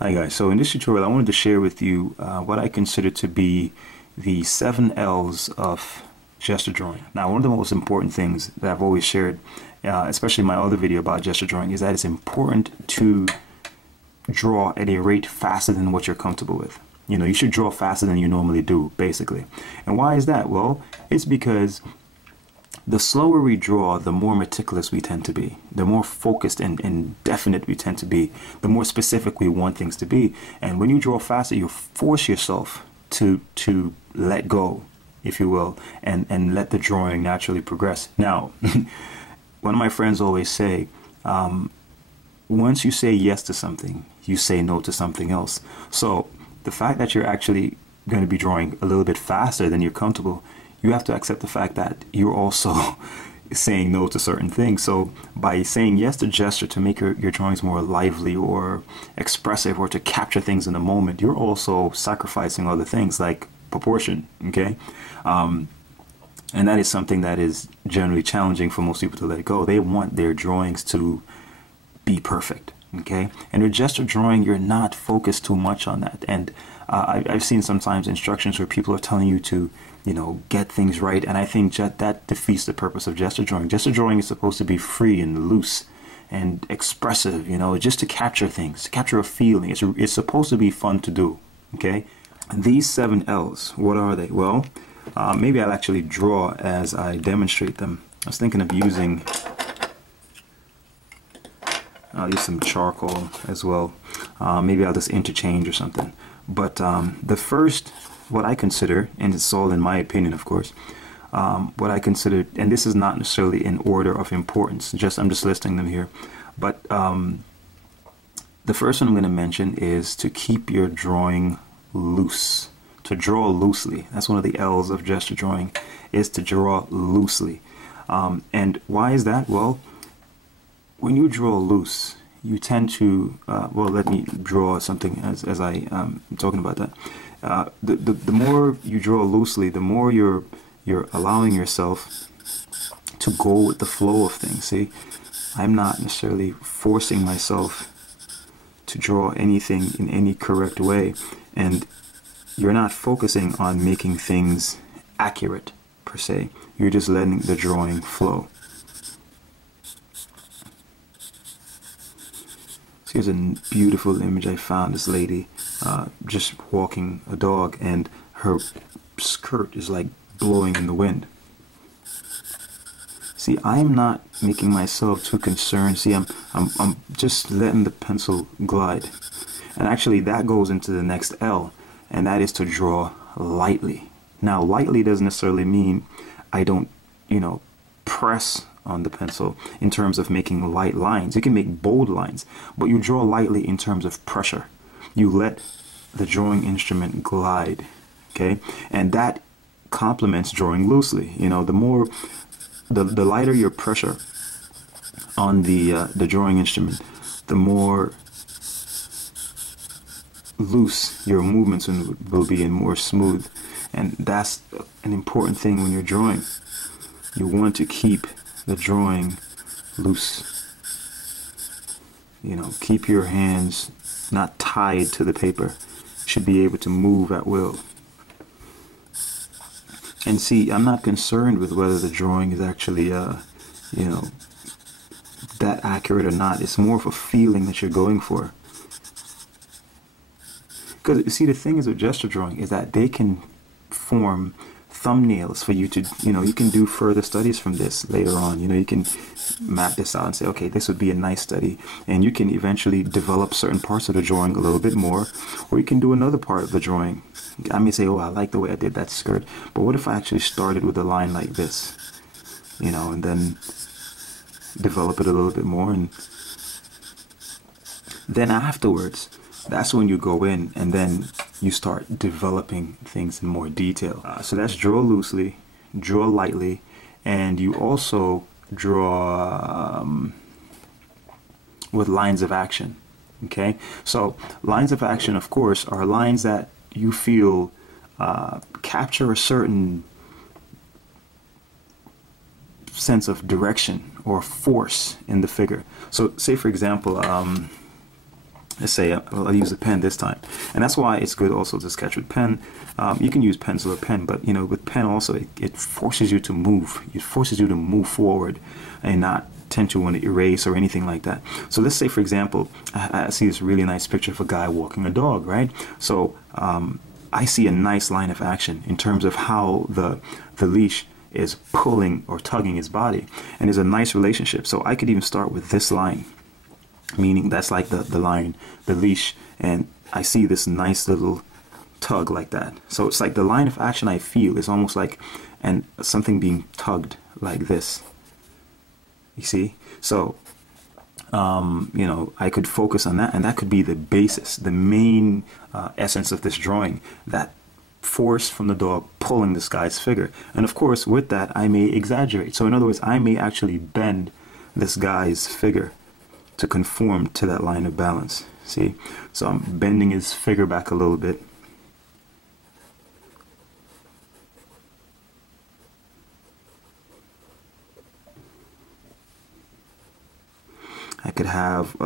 Hi guys, so in this tutorial I wanted to share with you what I consider to be the 7 L's of gesture drawing. Now, one of the most important things that I've always shared, especially in my other video about gesture drawing, is that it's important to draw at a rate faster than what you're comfortable with. You know, you should draw faster than you normally do, basically. And why is that? Well, it's because the slower we draw, the more meticulous we tend to be, the more focused and definite we tend to be, the more specific we want things to be. And when you draw faster, you force yourself to let go, if you will, and let the drawing naturally progress. Now, one of my friends always say, once you say yes to something, you say no to something else. So the fact that you're actually going to be drawing a little bit faster than you're comfortable, you have to accept the fact that you're also saying no to certain things. So by saying yes to gesture to make your drawings more lively or expressive or to capture things in the moment, you're also sacrificing other things like proportion, okay? And that is something that is generally challenging for most people to let go. They want their drawings to be perfect, okay? And with gesture drawing, you're not focused too much on that. And I've seen sometimes instructions where people are telling you to, you know, get things right, and I think that defeats the purpose of gesture drawing. Gesture drawing is supposed to be free and loose and expressive, you know, just to capture things, to capture a feeling. It's supposed to be fun to do, okay? And these 7 L's, what are they? Well, maybe I'll actually draw as I demonstrate them. I was thinking of using, I'll use some charcoal as well. Maybe I'll just interchange or something. But the first, what I consider, and it's all in my opinion, of course, what I consider, and this is not necessarily in order of importance, I'm just listing them here, but the first one I'm going to mention is to keep your drawing loose, to draw loosely. That's one of the L's of gesture drawing, is to draw loosely. And why is that? Well, when you draw loose, you tend to, well, let me draw something as I'm talking about that. The more you draw loosely, the more you're allowing yourself to go with the flow of things. See, I'm not necessarily forcing myself to draw anything in any correct way, and you're not focusing on making things accurate per se. You're just letting the drawing flow. So here's a beautiful image I found. This lady just walking a dog, and her skirt is like blowing in the wind. See, I'm not making myself too concerned. See, I'm just letting the pencil glide. And actually that goes into the next L, and that is to draw lightly. Now, lightly doesn't necessarily mean I don't, you know, press on the pencil in terms of making light lines. You can make bold lines, but you draw lightly in terms of pressure. You let the drawing instrument glide, okay? And that complements drawing loosely. You know, the lighter your pressure on the drawing instrument, the more loose your movements will be and more smooth. And that's an important thing when you're drawing. You want to keep the drawing loose. You know, keep your hands not tied to the paper. Should be able to move at will. And see, I'm not concerned with whether the drawing is actually, you know, that accurate or not. It's more of a feeling that you're going for. Because, you see, the thing is with gesture drawing is that they can form thumbnails for you to, you know, you can do further studies from this later on. You know, you can map this out and say, okay, this would be a nice study, and you can eventually develop certain parts of the drawing a little bit more, or you can do another part of the drawing. I may say, oh, I like the way I did that skirt, but what if I actually started with a line like this, you know, and then develop it a little bit more, and then afterwards, that's when you go in and then you start developing things in more detail. So that's draw loosely, draw lightly, and you also draw with lines of action. Okay, so lines of action, of course, are lines that you feel capture a certain sense of direction or force in the figure. So say, for example, let's say I'll use a pen this time, and that's why it's good also to sketch with pen. You can use pencil or pen, but you know, with pen also it forces you to move. It forces you to move forward and not tend to want to erase or anything like that. So let's say, for example, I see this really nice picture of a guy walking a dog, right? So I see a nice line of action in terms of how the leash is pulling or tugging his body, and there's a nice relationship. So I could even start with this line, meaning that's like the line, the leash, and I see this nice little tug like that. So it's like the line of action I feel is almost like something being tugged like this. You see? So you know, I could focus on that, and that could be the basis, the main essence of this drawing, that force from the dog pulling this guy's figure. And of course, with that, I may exaggerate. So in other words, I may actually bend this guy's figure to conform to that line of balance. See? So I'm bending his figure back a little bit. I could have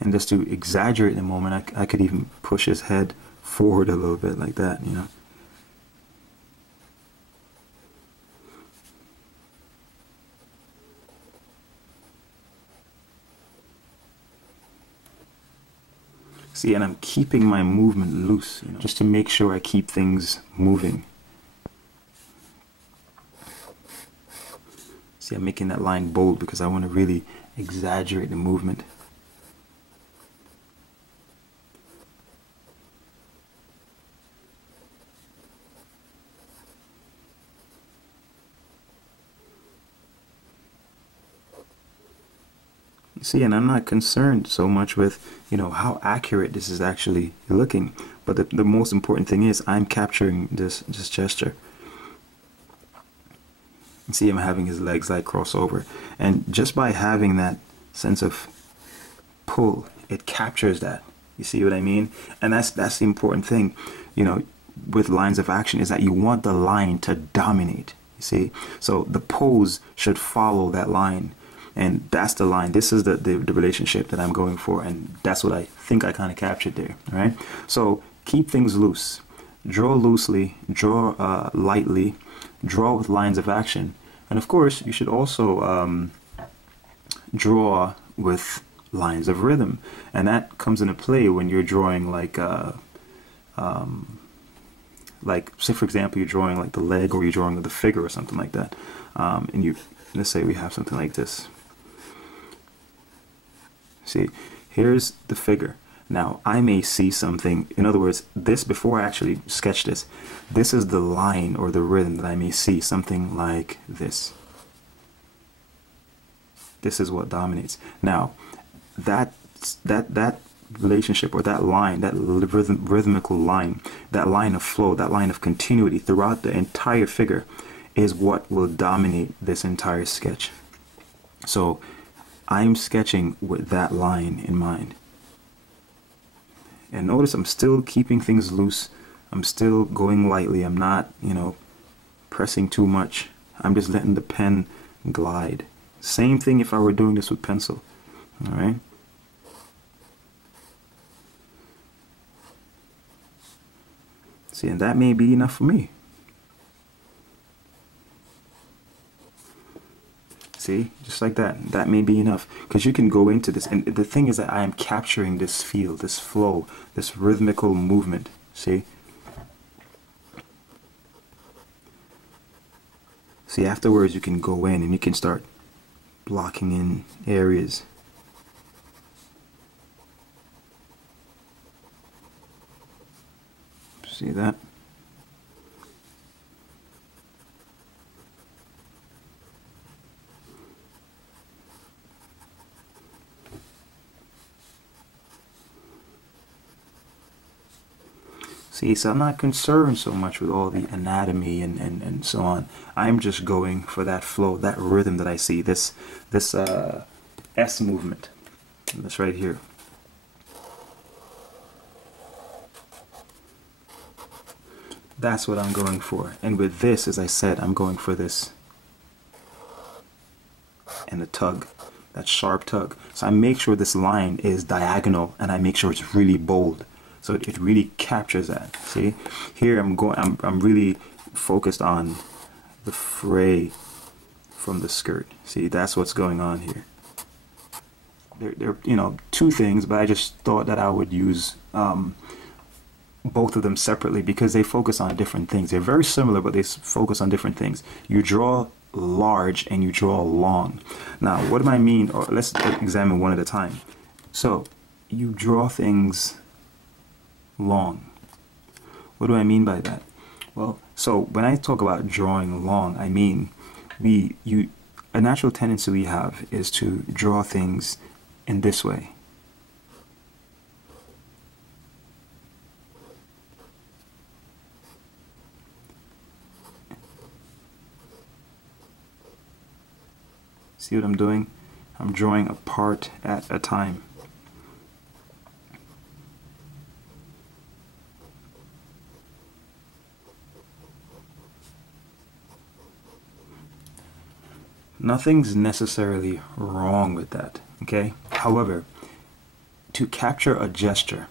and just to exaggerate the moment, I could even push his head forward a little bit like that, you know. See, and I'm keeping my movement loose, you know, just to make sure I keep things moving. See, I'm making that line bold because I want to really exaggerate the movement. See, and I'm not concerned so much with, you know, how accurate this is actually looking, but the most important thing is I'm capturing this gesture. You see him having his legs like cross over, and just by having that sense of pull, it captures that. You see what I mean? And that's the important thing, you know, with lines of action, is that you want the line to dominate. You see, so the pose should follow that line. And that's the line. This is the relationship that I'm going for, and that's what I think I kind of captured there. All right. So keep things loose. Draw loosely. Draw lightly. Draw with lines of action. And of course, you should also draw with lines of rhythm, and that comes into play when you're drawing like say for example, you're drawing like the leg, or you're drawing the figure or something like that. And let's say we have something like this. See, here's the figure. Now, I may see something, in other words, this, before I actually sketch this, this is the line or the rhythm that I may see, something like this. This is what dominates. Now, that relationship, or that line, that rhythmical line, that line of flow, that line of continuity throughout the entire figure is what will dominate this entire sketch. So I'm sketching with that line in mind. And notice I'm still keeping things loose. I'm still going lightly. I'm not, you know, pressing too much. I'm just letting the pen glide. Same thing if I were doing this with pencil. All right. See, and that may be enough for me. See, just like that. That may be enough, because you can go into this, and the thing is that I am capturing this feel, this flow, this rhythmical movement. See? See, afterwards you can go in and you can start blocking in areas. See that? See, so I'm not concerned so much with all the anatomy and so on. I'm just going for that flow, that rhythm that I see, this S movement. That's right here. That's what I'm going for. And with this, as I said, I'm going for this and the tug, that sharp tug. So I make sure this line is diagonal, and I make sure it's really bold, so it really captures that. See, here I'm really focused on the fray from the skirt. See, that's what's going on here. They're you know, two things, but I just thought that I would use both of them separately because they focus on different things. They're very similar, but they focus on different things. You draw large and you draw long. Now, what do I mean? Or let's examine one at a time. So, you draw things long. What do I mean by that? Well, so when I talk about drawing long, I mean a natural tendency we have is to draw things in this way. See what I'm doing? I'm drawing a part at a time. Nothing's necessarily wrong with that, okay? However, to capture a gesture,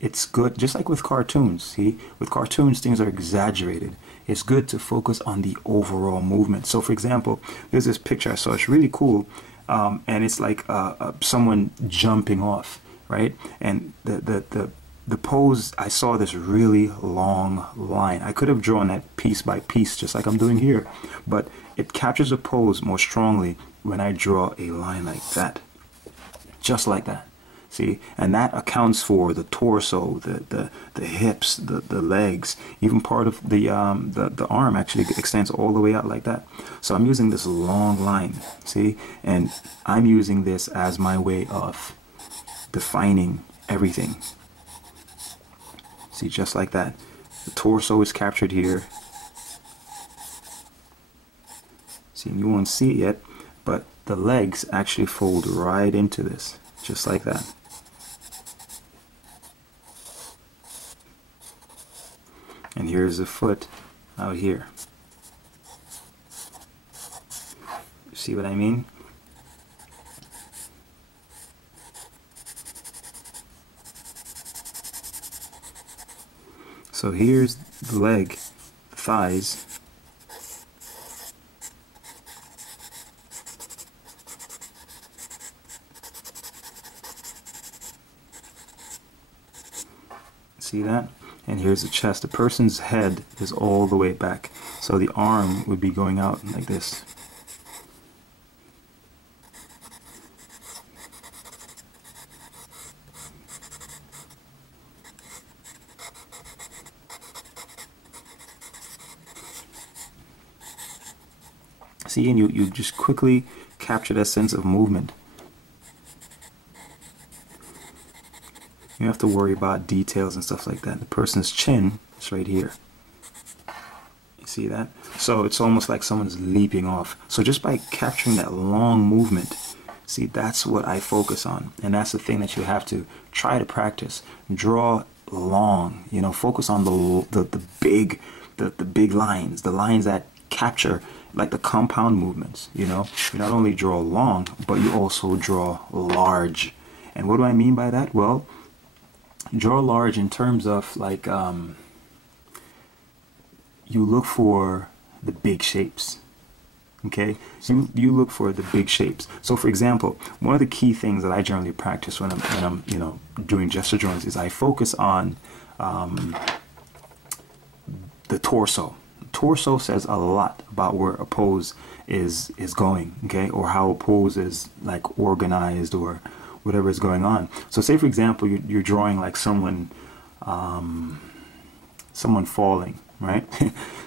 it's good, just like with cartoons, see? With cartoons, things are exaggerated. It's good to focus on the overall movement. So, for example, there's this picture I saw. It's really cool, and it's like someone jumping off, right? And the pose, I saw this really long line. I could have drawn that piece by piece, just like I'm doing here, but it captures a pose more strongly when I draw a line like that, just like that. See, and that accounts for the torso, the hips, the legs, even part of the arm actually extends all the way out like that. So I'm using this long line, see, and I'm using this as my way of defining everything. See, just like that. The torso is captured here. See, you won't see it yet, but the legs actually fold right into this, just like that. And here's the foot out here. See what I mean? So here's the leg, the thighs. See that? And here's the chest. The person's head is all the way back. So the arm would be going out like this. See, and you just quickly capture that sense of movement. You don't have to worry about details and stuff like that. The person's chin is right here. You see that? So it's almost like someone's leaping off. So just by capturing that long movement, see, that's what I focus on. And that's the thing that you have to try to practice. Draw long, you know, focus on the big lines, the lines that capture like the compound movements, you know. You not only draw long, but you also draw large. And what do I mean by that? Well, draw large in terms of like you look for the big shapes, okay? So you look for the big shapes. So for example, one of the key things that I generally practice when I'm you know, doing gesture drawings is I focus on the torso. Torso says a lot about where a pose is going, okay, or how a pose is like organized or whatever is going on. So say for example you're drawing like someone falling, right?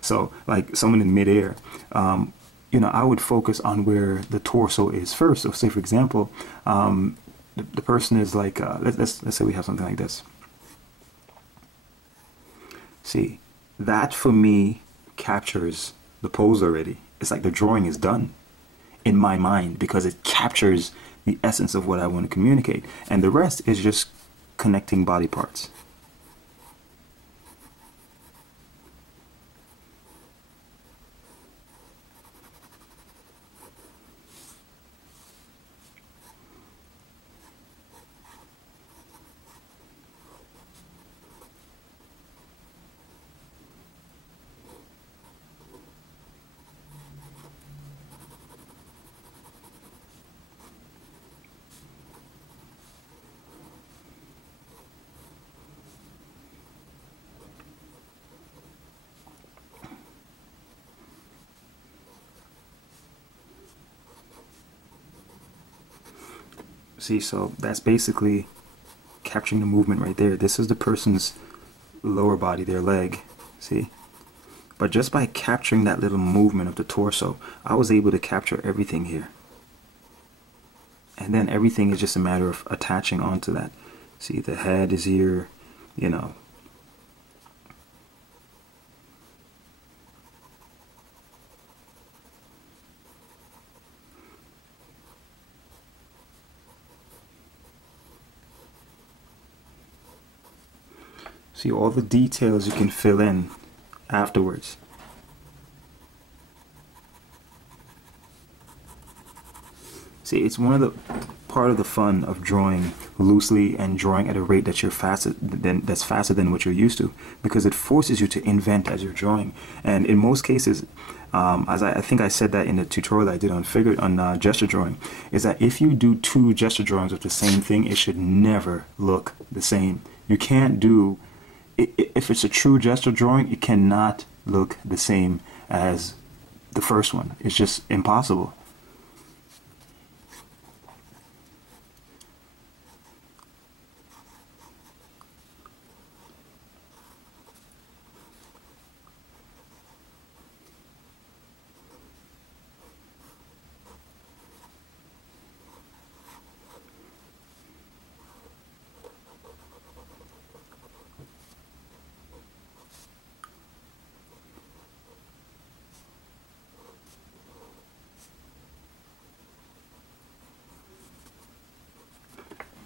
So like someone in midair, you know, I would focus on where the torso is first. So say for example the person is like let's say we have something like this. See, that for me captures the pose already. It's like the drawing is done in my mind because it captures the essence of what I want to communicate, and the rest is just connecting body parts. See, so that's basically capturing the movement right there. This is the person's lower body, their leg, see? But just by capturing that little movement of the torso, I was able to capture everything here. And then everything is just a matter of attaching onto that. See, the head is here, you know. See, all the details you can fill in afterwards. See, it's one of the part of the fun of drawing loosely and drawing at a rate that that's faster than what you're used to, because it forces you to invent as you're drawing. And in most cases, as I think I said that in the tutorial I did on gesture drawing, is that if you do 2 gesture drawings of the same thing, it should never look the same. You can't do, if it's a true gesture drawing, it cannot look the same as the first one. It's just impossible.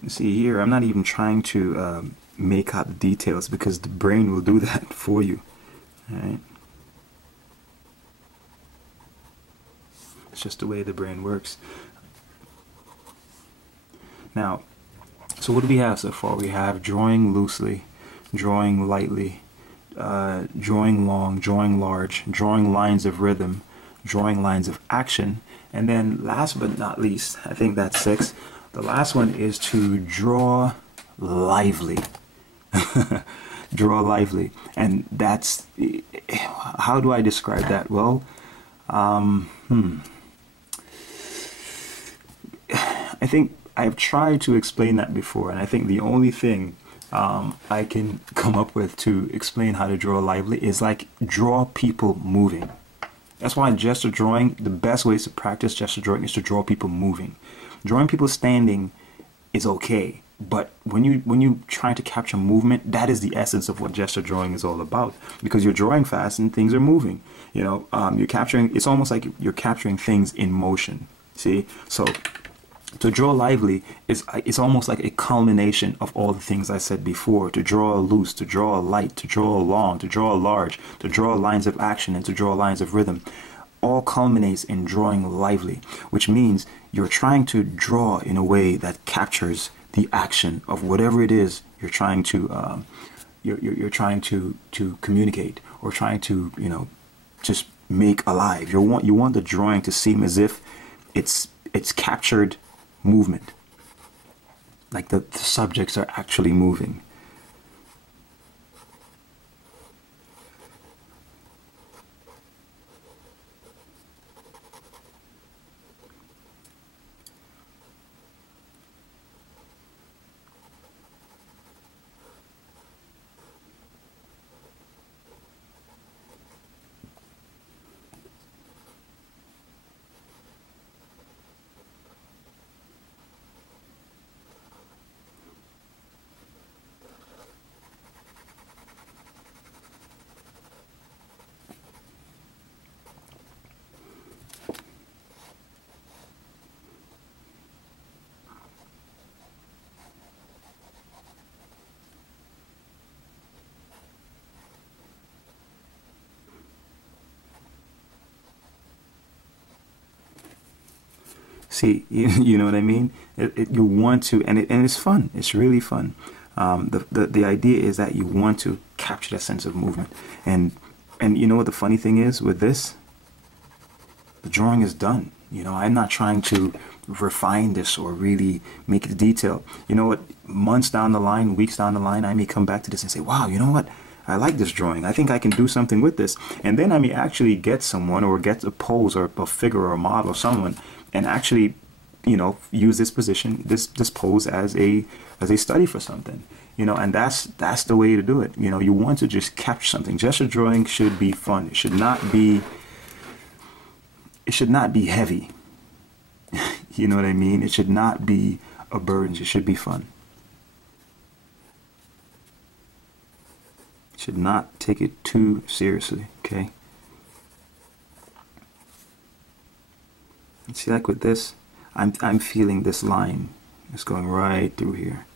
See here, I'm not even trying to make out the details, because the brain will do that for you. All right? It's just the way the brain works. Now, so what do we have so far? We have drawing loosely, drawing lightly, drawing long, drawing large, drawing lines of rhythm, drawing lines of action, and then last but not least, I think that's 6. The last one is to draw lively. Draw lively. And that's, how do I describe that? Well, I think I've tried to explain that before, and I think the only thing I can come up with to explain how to draw lively is like draw people moving. That's why gesture drawing, the best ways to practice gesture drawing is to draw people moving. Drawing people standing is okay, but when you trying to capture movement, that is the essence of what gesture drawing is all about. Because you're drawing fast and things are moving. You know, you're capturing. It's almost like you're capturing things in motion. See, so to draw lively is, it's almost like a culmination of all the things I said before. To draw loose, to draw light, to draw long, to draw large, to draw lines of action, and to draw lines of rhythm, all culminates in drawing lively, which means you're trying to draw in a way that captures the action of whatever it is you're trying to you're trying to communicate, or trying to, you know, just make alive. You want the drawing to seem as if it's captured movement, like the subjects are actually moving. See, you know what I mean? You want to, and it's fun. It's really fun. The idea is that you want to capture that sense of movement. And you know what the funny thing is with this? The drawing is done. You know, I'm not trying to refine this or really make it detailed. You know what? Months down the line, weeks down the line, I may come back to this and say, wow, you know what? I like this drawing. I think I can do something with this. And then I may actually get someone, or get a pose or a figure or a model or someone, and actually you know, use this position, this pose as a study for something, you know, and that's the way to do it. You know, you want to just capture something. Gesture drawing should be fun. It should not be heavy. You know what I mean? It should not be a burden. It should be fun. Should not take it too seriously, okay? And see, like with this, I'm feeling this line. It's going right through here.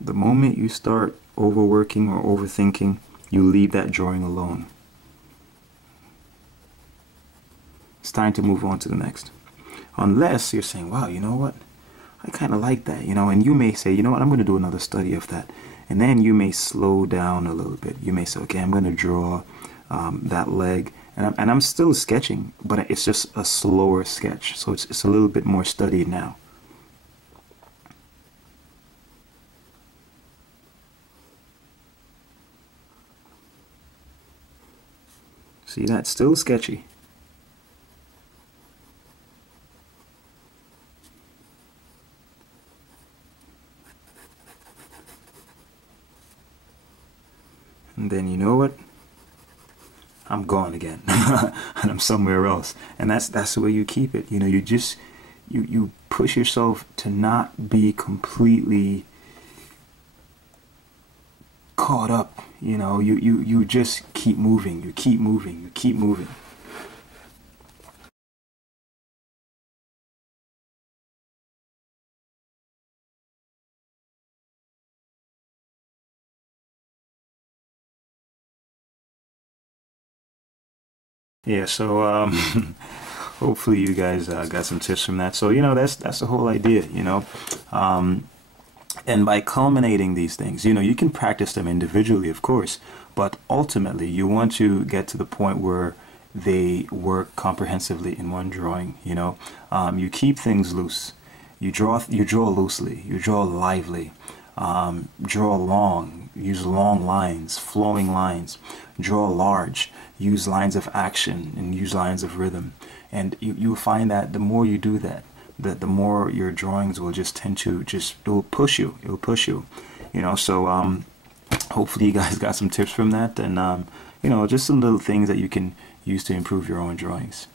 The moment you start overworking or overthinking, you leave that drawing alone. It's time to move on to the next. Unless you're saying, wow, you know what? I kind of like that, you know, and you may say, you know what, I'm going to do another study of that. And then you may slow down a little bit. You may say, okay, I'm going to draw that leg. And I'm still sketching, but it's just a slower sketch. So it's a little bit more studied now. See, that's still sketchy. And then you know what? I'm gone again. And I'm somewhere else. And that's the way you keep it. You know, you push yourself to not be completely caught up. You know, you just keep moving, you keep moving, you keep moving. Yeah, so hopefully you guys got some tips from that. So, you know, that's the whole idea, you know. And by culminating these things, you know, you can practice them individually, of course, but ultimately you want to get to the point where they work comprehensively in one drawing, you know. You keep things loose. You draw loosely, you draw lively, draw long, use long lines, flowing lines, draw large, use lines of action and use lines of rhythm. And you'll find that the more you do that, the more your drawings will just tend to it'll push you, you know. So hopefully you guys got some tips from that, and you know, just some little things that you can use to improve your own drawings.